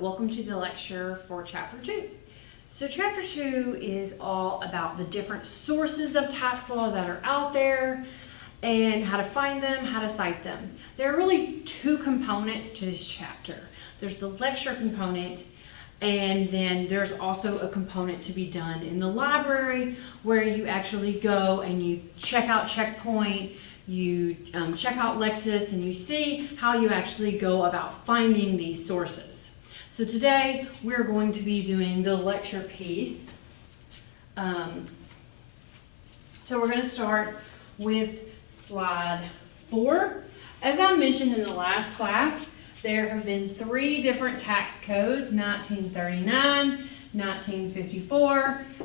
welcome to the lecture for Chapter 2. So Chapter 2 is all about the different sources of tax law that are out there and how to find them, how to cite them. There are really two components to this chapter. There's the lecture component, and then there's also a component to be done in the library where you actually go and you check out Checkpoint, you check out Lexis, and you see how you actually go about finding these sources. So today we're going to be doing the lecture piece. So we're going to start with slide 4. As I mentioned in the last class, there have been 3 different tax codes: 1939, 1954,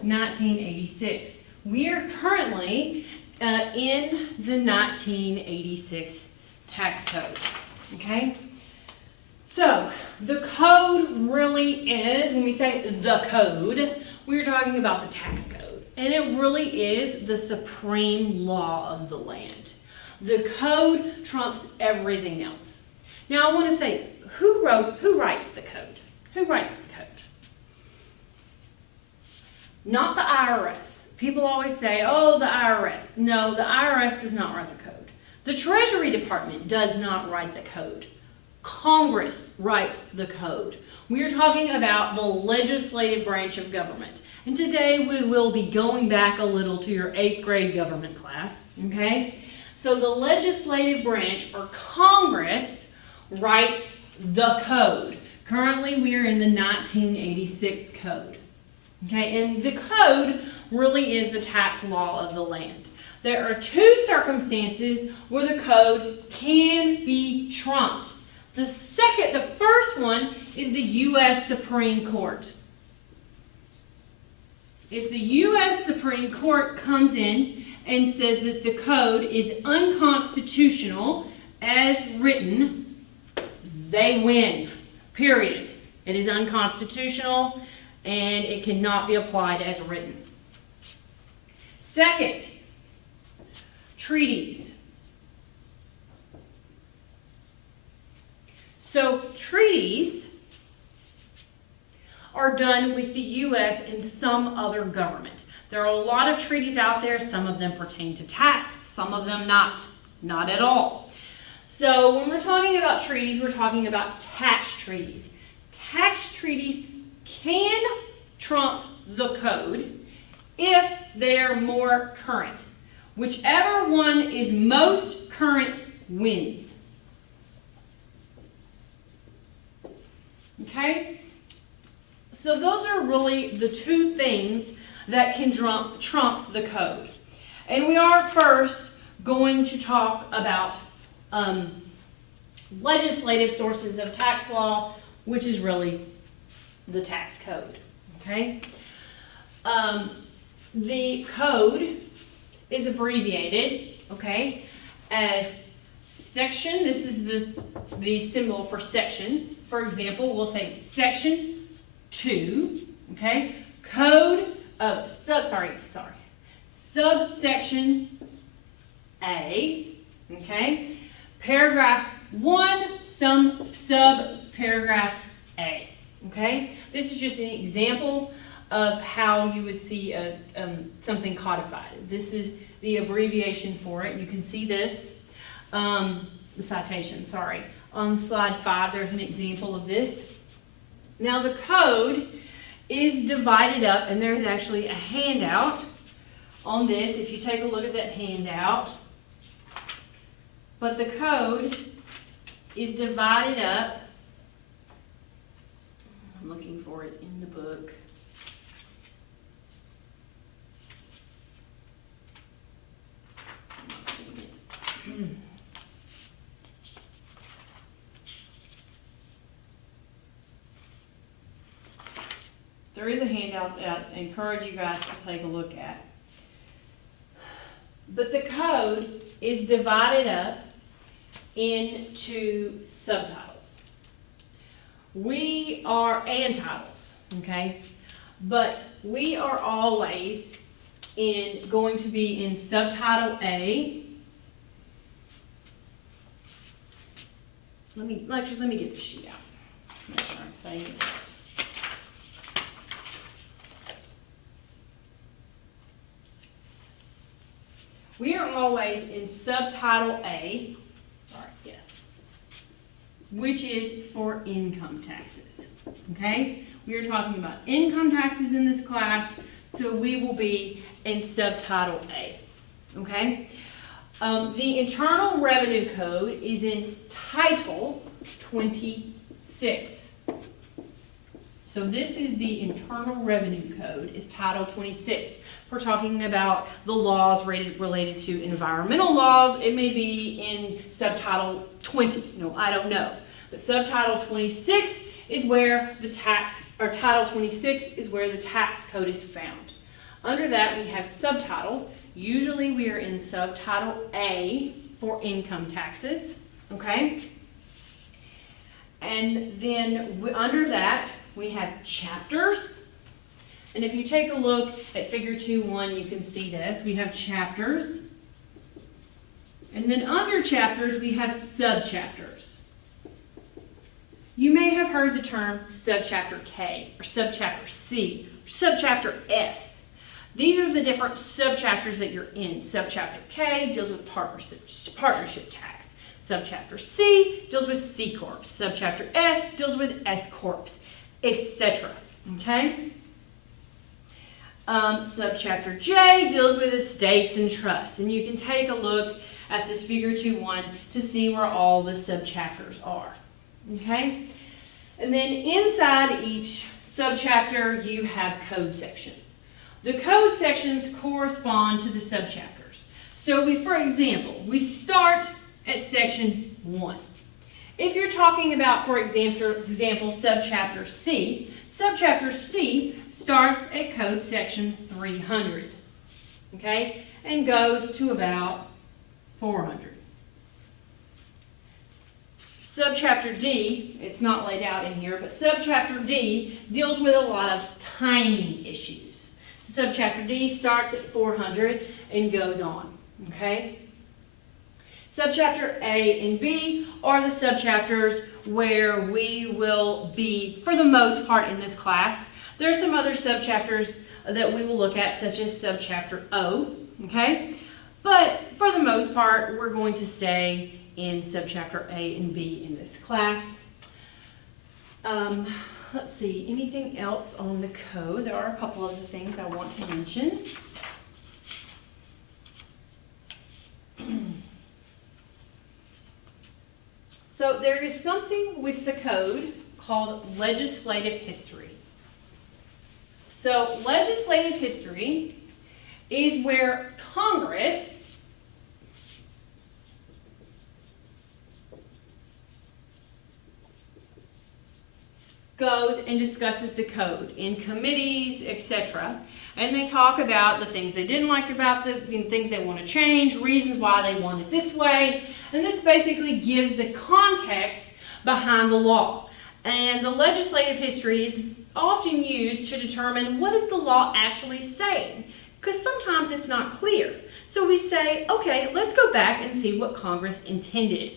1986. We are currently in the 1986 tax code. Okay? So, the code really is, when we say the code, we're talking about the tax code. And it really is the supreme law of the land. The code trumps everything else. Now I want to say, who writes the code? Who writes the code? Not the IRS. People always say, oh, the IRS. No, the IRS does not write the code. The Treasury Department does not write the code. Congress writes the code. We are talking about the legislative branch of government. And today we will be going back a little to your 8th grade government class. Okay? So the legislative branch, or Congress, writes the code. Currently we are in the 1986 code. Okay? And the code really is the tax law of the land. There are 2 circumstances where the code can be trumped. The first one is the U.S. Supreme Court. If the U.S. Supreme Court comes in and says that the code is unconstitutional as written, they win. Period. It is unconstitutional and it cannot be applied as written. Second, treaties. So treaties are done with the U.S. and some other government. There are a lot of treaties out there. Some of them pertain to tax, some of them not at all. So when we're talking about treaties, we're talking about tax treaties. Tax treaties can trump the code if they're more current. Whichever one is most current wins. Okay? So those are really the 2 things that can trump the code. And we are first going to talk about legislative sources of tax law, which is really the tax code. Okay? The code is abbreviated, okay, as section. This is the symbol for section. For example, we'll say section 2, okay, code of subsection A, okay, paragraph 1, subparagraph A, okay. This is just an example of how you would see something codified. This is the abbreviation for it. You can see this, the citation, sorry. On slide 5, there's an example of this. Now the code is divided up, and there's actually a handout on this if you take a look at that handout. But the code is divided up. I'm looking for it in the book. There is a handout that I encourage you guys to take a look at. But the code is divided up into subtitles. And titles, okay? But we are always going to be in subtitle A. Let me get the sheet out. Make sure I'm saying it. always in subtitle A, sorry, yes, which is for income taxes, okay? We are talking about income taxes in this class, so we will be in subtitle A, okay? The Internal Revenue Code is in Title 26. So this is the Internal Revenue Code, is Title 26. We're talking about the laws related to environmental laws. It may be in subtitle 20. No, I don't know. But subtitle 26 is where the Title 26 is where the tax code is found. Under that, we have subtitles. Usually we are in subtitle A for income taxes, okay? And then under that, we have chapters. And if you take a look at figure 2.1, you can see this. We have chapters. And then under chapters, we have subchapters. You may have heard the term subchapter K, or subchapter C, or subchapter S. These are the different subchapters that you're in. Subchapter K deals with partnership tax. Subchapter C deals with C Corp. Subchapter S deals with S Corps, etc. Okay? Subchapter J deals with estates and trusts. And you can take a look at this figure 2.1 to see where all the subchapters are. Okay? And then inside each subchapter, you have code sections. The code sections correspond to the subchapters. So for example, we start at section 1. If you're talking about, for example, subchapter C starts at code section 300, okay, and goes to about 400. Subchapter D, it's not laid out in here, but subchapter D deals with a lot of timing issues. Subchapter D starts at 400 and goes on, okay? Subchapter A and B are the subchapters where we will be, for the most part in this class. There are some other subchapters that we will look at, such as subchapter O, okay? But for the most part, we're going to stay in subchapter A and B in this class. Let's see, anything else on the code? There are a couple of the things I want to mention. So there is something with the code called legislative history. So legislative history is where Congress goes and discusses the code in committees, etc. And they talk about the things they didn't like about the things they want to change, reasons why they want it this way. And this basically gives the context behind the law. And the legislative history is often used to determine what is the law actually saying, because sometimes it's not clear. So we say, okay, let's go back and see what Congress intended.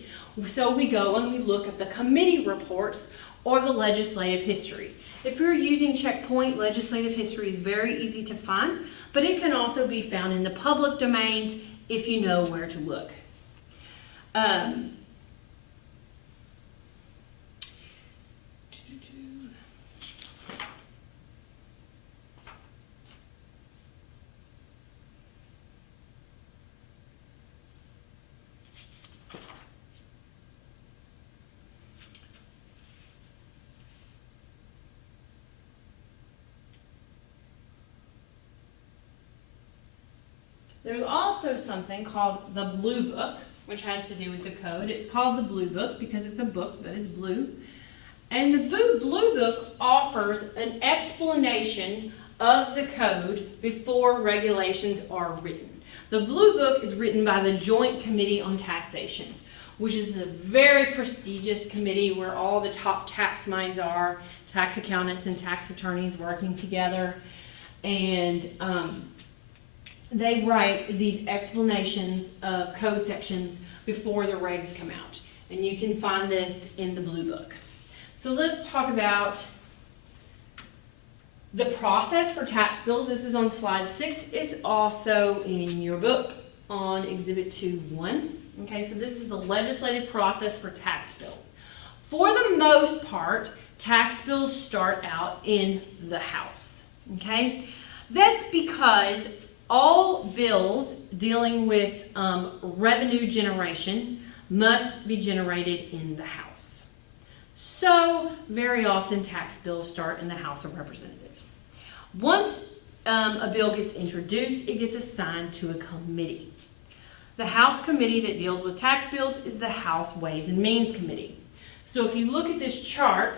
So we go and we look at the committee reports or the legislative history. If you're using Checkpoint, legislative history is very easy to find, but it can also be found in the public domains if you know where to look. There's also something called the Blue Book, which has to do with the code. It's called the Blue Book because it's a book that is blue. And the Blue Book offers an explanation of the code before regulations are written. The Blue Book is written by the Joint Committee on Taxation, which is a very prestigious committee where all the top tax minds are, tax accountants and tax attorneys working together. And they write these explanations of code sections before the regs come out. And you can find this in the Blue Book. So let's talk about the process for tax bills. This is on slide 6. It's also in your book. on Exhibit 2-1. Okay, so this is the legislative process for tax bills. For the most part, tax bills start out in the House. Okay, that's because all bills dealing with revenue generation must be generated in the House. So very often tax bills start in the House of Representatives. Once a bill gets introduced, it gets assigned to a committee. The House committee that deals with tax bills is the House Ways and Means Committee. So if you look at this chart,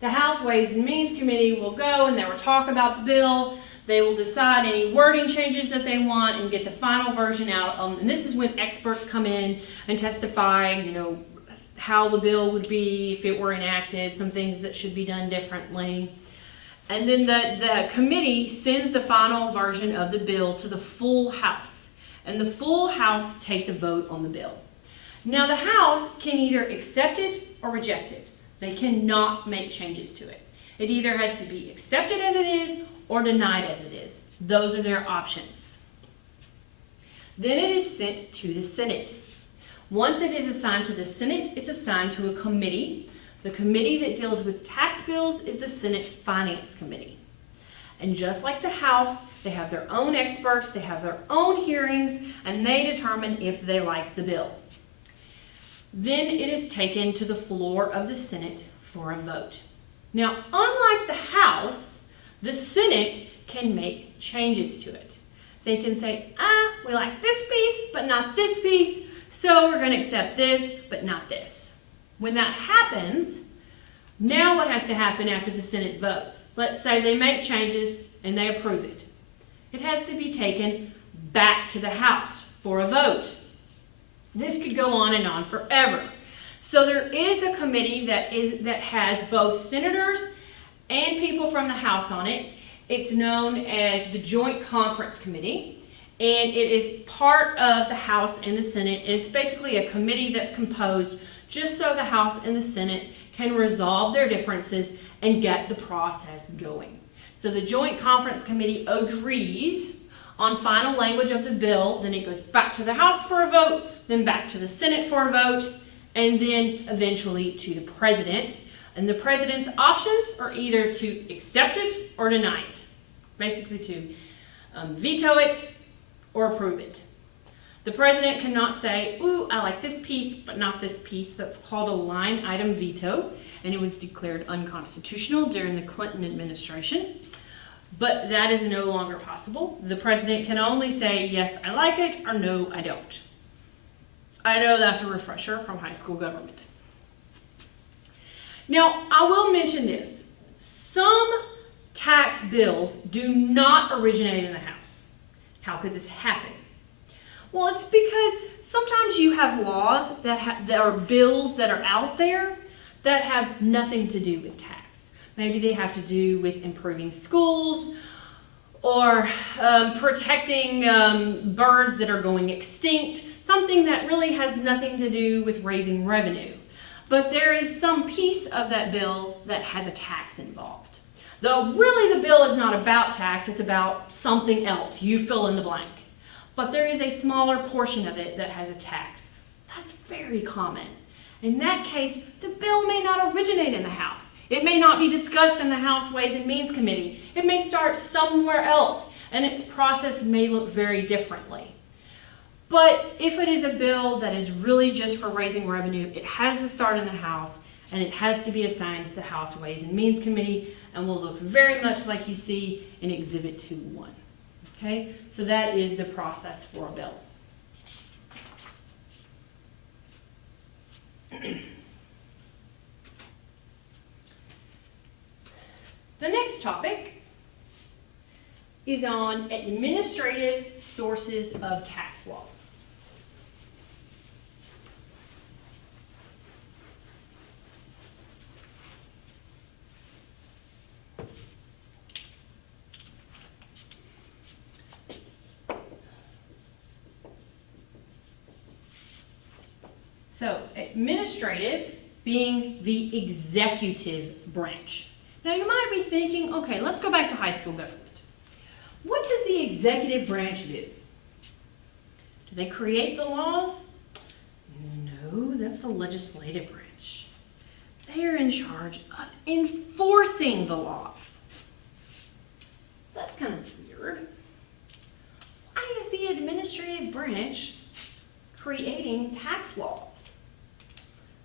the House Ways and Means Committee will go and they will talk about the bill. They will decide any wording changes that they want and get the final version out. And this is when experts come in and testify, how the bill would be if it were enacted, some things that should be done differently. And then the committee sends the final version of the bill to the full House. And the full House takes a vote on the bill. Now the House can either accept it or reject it. They cannot make changes to it. It either has to be accepted as it is or denied as it is. Those are their options. Then it is sent to the Senate. Once it is assigned to the Senate, it's assigned to a committee. The committee that deals with tax bills is the Senate Finance Committee. And just like the House, they have their own experts, they have their own hearings, and they determine if they like the bill. Then it is taken to the floor of the Senate for a vote. Now, unlike the House, the Senate can make changes to it. They can say, we like this piece, but not this piece, so we're going to accept this, but not this. When that happens, now what has to happen after the Senate votes? Let's say they make changes and they approve it. It has to be taken back to the House for a vote. This could go on and on forever. So there is a committee that has both senators and people from the House on it. It's known as the Joint Conference Committee, and it is part of the House and the Senate. It's basically a committee that's composed just so the House and the Senate can resolve their differences and get the process going. So the Joint Conference Committee agrees on final language of the bill, then it goes back to the House for a vote, then back to the Senate for a vote, and then eventually to the President. And the President's options are either to accept it or deny it. Basically to veto it or approve it. The President cannot say, I like this piece, but not this piece. That's called a line item veto, and it was declared unconstitutional during the Clinton administration. But that is no longer possible. The President can only say, yes, I like it, or no, I don't. I know that's a refresher from high school government. Now, I will mention this. Some tax bills do not originate in the House. How could this happen? Well, it's because sometimes you have laws that are bills that are out there that have nothing to do with tax. Maybe they have to do with improving schools or protecting birds that are going extinct, something that really has nothing to do with raising revenue. But there is some piece of that bill that has a tax involved. Though really the bill is not about tax, it's about something else. You fill in the blank. But there is a smaller portion of it that has a tax. That's very common. In that case, the bill may not originate in the House. It may not be discussed in the House Ways and Means Committee. It may start somewhere else, and its process may look very differently. But if it is a bill that is really just for raising revenue, it has to start in the House, and it has to be assigned to the House Ways and Means Committee, and will look very much like you see in Exhibit 2-1. Okay, so that is the process for a bill. The next topic is on administrative sources of tax law. So, administrative being the executive branch. Now you might be thinking, okay, let's go back to high school government. What does the executive branch do? they create the laws? No, that's the legislative branch. They are in charge of enforcing the laws. That's kind of weird. Why is the administrative branch creating tax laws?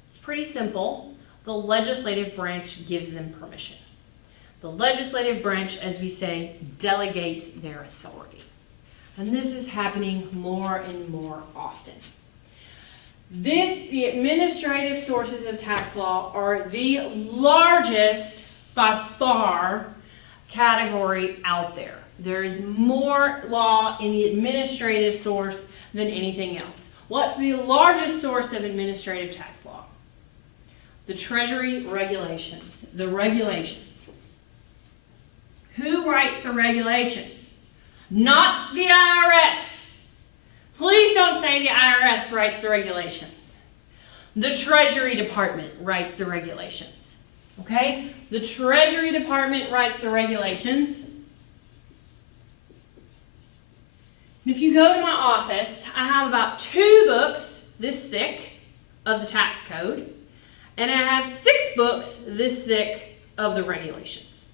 It's pretty simple. The legislative branch gives them permission. The legislative branch, as we say, delegates their authority. And this is happening more and more often. The administrative sources of tax law are the largest, by far, category out there. There is more law in the administrative source than anything else. What's the largest source of administrative tax law? The Treasury regulations. The regulations. Who writes the regulations? Not the IRS. Please don't say the IRS writes the regulations. The Treasury Department writes the regulations. Okay? The Treasury Department writes the regulations. And if you go to my office, I have about 2 books this thick of the tax code, and I have 6 books this thick of the regulations.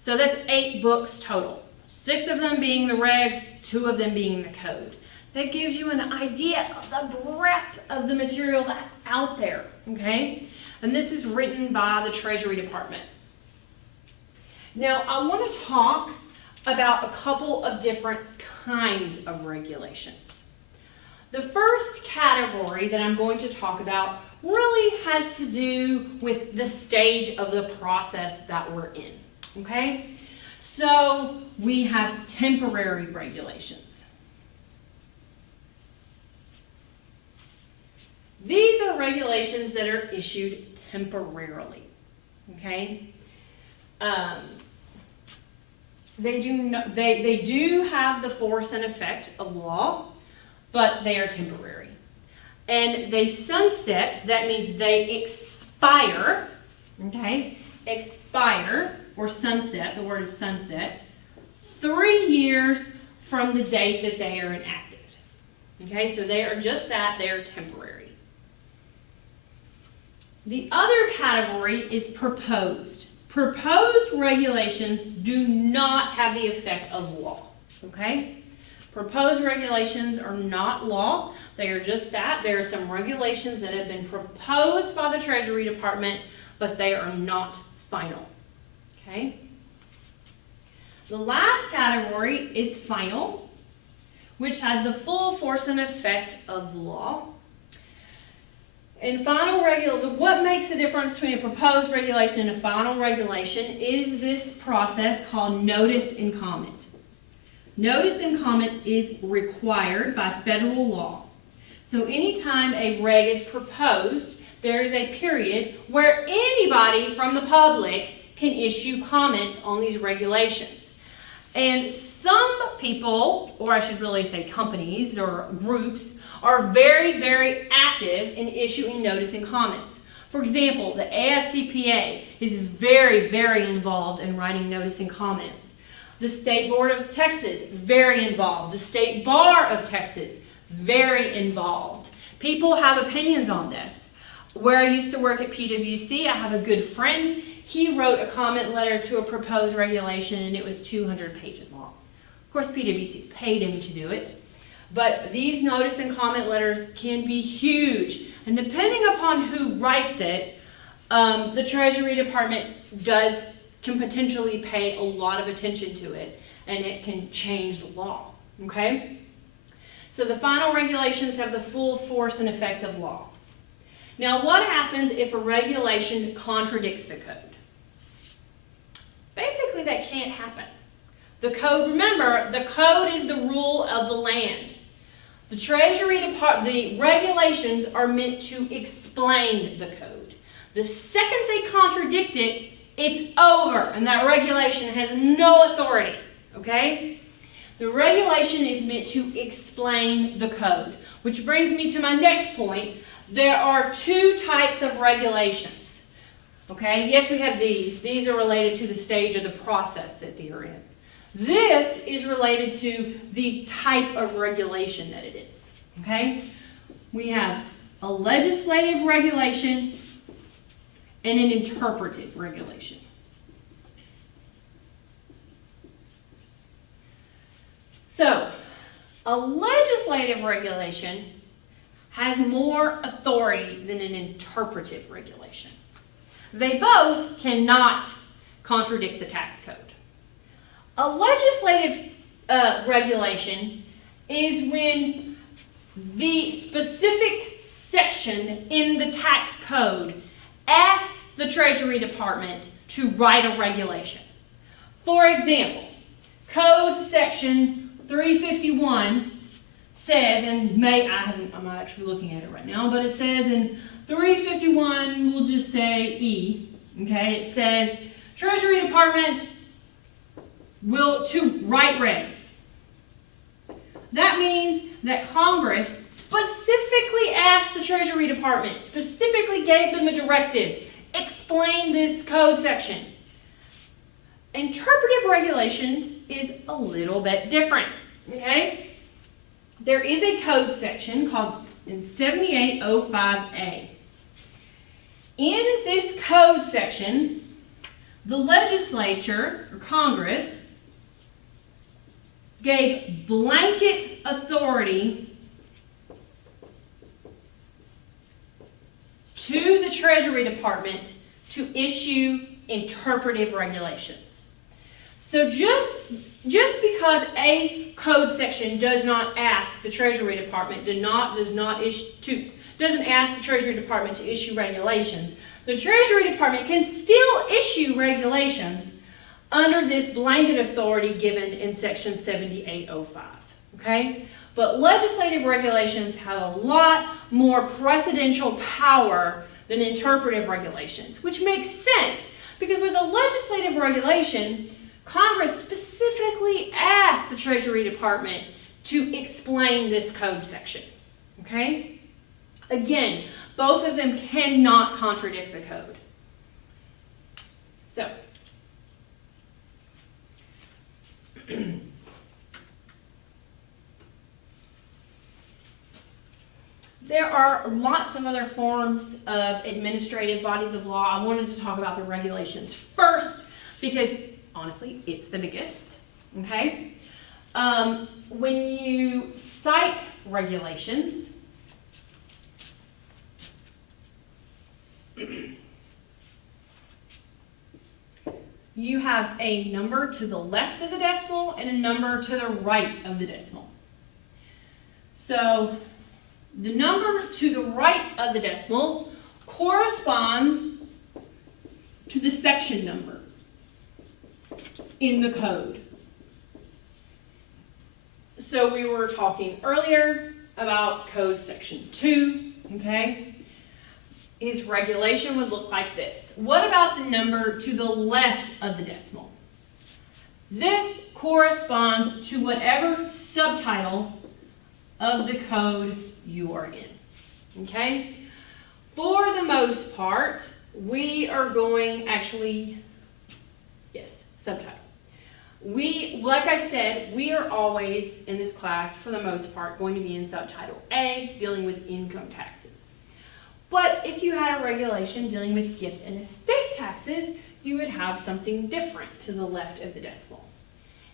So that's 8 books total. 6 of them being the regs, 2 of them being the code. That gives you an idea of the breadth of the material that's out there, okay? And this is written by the Treasury Department. Now, I want to talk about a couple of different kinds of regulations. The first category that I'm going to talk about really has to do with the stage of the process that we're in, okay? So we have temporary regulations. These are regulations that are issued temporarily, okay? They do have the force and effect of law, but they are temporary. And they sunset, that means they expire, okay? Expire, or sunset, the word is sunset, 3 years from the date that they are enacted. Okay, so they are just that, they are temporary. The other category is proposed. Proposed regulations do not have the effect of law, okay? Proposed regulations are not law. They are just that. There are some regulations that have been proposed by the Treasury Department, but they are not final, okay? The last category is final, which has the full force and effect of law. And what makes the difference between a proposed regulation and a final regulation is this process called notice and comment. Notice and comment is required by federal law. So anytime a reg is proposed, there is a period where anybody from the public can issue comments on these regulations. And some people, or I should really say companies or groups, are very, very active in issuing notice and comments. For example, the AICPA is very, very involved in writing notice and comments. The State Board of Texas, very involved. The State Bar of Texas, very involved. People have opinions on this. Where I used to work at PwC, I have a good friend. He wrote a comment letter to a proposed regulation, and it was 200 pages long. Of course, PwC paid him to do it. But these notice and comment letters can be huge. And depending upon who writes it, the Treasury Department can potentially pay a lot of attention to it, and it can change the law, okay? So the final regulations have the full force and effect of law. Now, what happens if a regulation contradicts the code? Basically, that can't happen. The code, remember, the code is the rule of the land. The Treasury Department, the regulations are meant to explain the code. The second they contradict it, it's over, and that regulation has no authority, okay? The regulation is meant to explain the code, which brings me to my next point. There are 2 types of regulations, okay? Yes, we have these. These are related to the stage of the process that they are in. This is related to the type of regulation that it is, okay? We have a legislative regulation and an interpretive regulation. So, a legislative regulation has more authority than an interpretive regulation. They both cannot contradict the tax code. A legislative regulation is when the specific section in the tax code asks the Treasury Department to write a regulation. For example, Code Section 351 says, and I'm not actually looking at it right now, but it says in 351, we'll just say E, okay, it says Treasury Department will to write regs. That means that Congress specifically asked the Treasury Department, specifically gave them a directive, explain this code section. Interpretive regulation is a little bit different, okay? There is a code section called in 7805A. In this code section, the legislature, or Congress, gave blanket authority to the Treasury Department to issue interpretive regulations. So just because a code section does not ask the Treasury Department, doesn't ask the Treasury Department to issue regulations, the Treasury Department can still issue regulations under this blanket authority given in Section 7805, okay? But legislative regulations have a lot more precedential power than interpretive regulations, which makes sense because with a legislative regulation, Congress specifically asked the Treasury Department to explain this code section, okay? Again, both of them cannot contradict the code. So, there are lots of other forms of administrative bodies of law. I wanted to talk about the regulations first because, honestly, it's the biggest, okay? When you cite regulations, you have a number to the left of the decimal and a number to the right of the decimal. So the number to the right of the decimal corresponds to the section number in the code. So we were talking earlier about Code Section 2, okay? Its regulation would look like this. What about the number to the left of the decimal? This corresponds to whatever subtitle of the code you are in, okay? For the most part, we are going, subtitle. Like I said, we are always in this class, for the most part, going to be in subtitle A, dealing with income taxes. But if you had a regulation dealing with gift and estate taxes, you would have something different to the left of the decimal.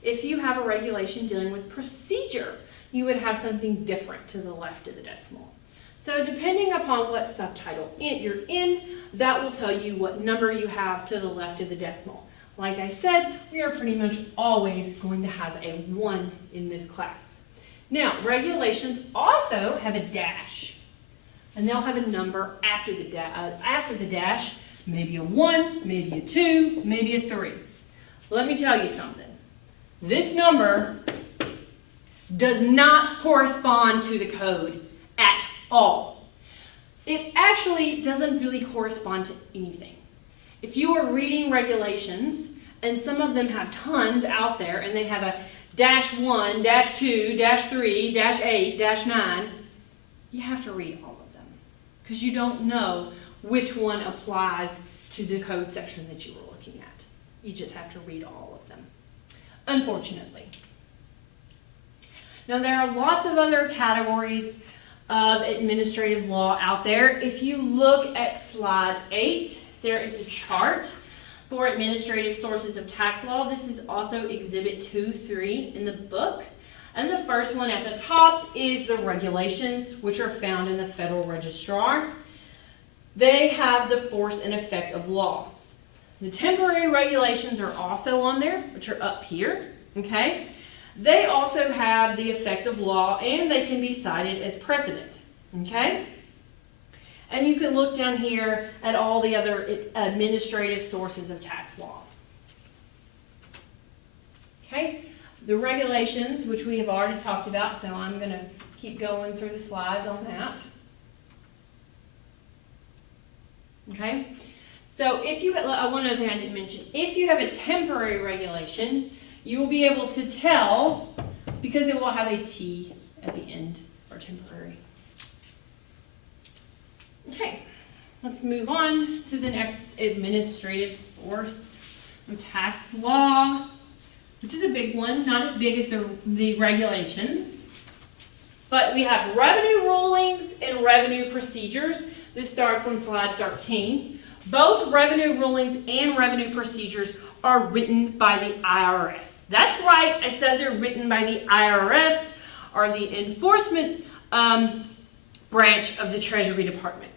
If you have a regulation dealing with procedure, you would have something different to the left of the decimal. So depending upon what subtitle you're in, that will tell you what number you have to the left of the decimal. Like I said, we are pretty much always going to have a 1 in this class. Now, regulations also have a dash. And they'll have a number after the dash, maybe a 1, maybe a 2, maybe a 3. Let me tell you something. This number does not correspond to the code at all. It actually doesn't really correspond to anything. If you are reading regulations, and some of them have tons out there, and they have a -1, -2, -3, -8, -9, you have to read all of them because you don't know which one applies to the code section that you were looking at. You just have to read all of them, unfortunately. Now there are lots of other categories of administrative law out there. If you look at slide 8, there is a chart for administrative sources of tax law. This is also exhibit 2-3 in the book. And the first one at the top is the regulations, which are found in the Federal Registrar. They have the force and effect of law. The temporary regulations are also on there, which are up here, okay? They also have the effect of law, and they can be cited as precedent, okay? And you can look down here at all the other administrative sources of tax law. Okay, the regulations, which we have already talked about, so I'm going to keep going through the slides on that. Okay, so if you, one other thing I didn't mention, if you have a temporary regulation, you will be able to tell because it will have a T at the end for temporary. Okay, let's move on to the next administrative source of tax law, which is a big one, not as big as the regulations. But we have revenue rulings and revenue procedures. This starts on slide 13. Both revenue rulings and revenue procedures are written by the IRS. That's right, I said they're written by the IRS, or the enforcement branch of the Treasury Department.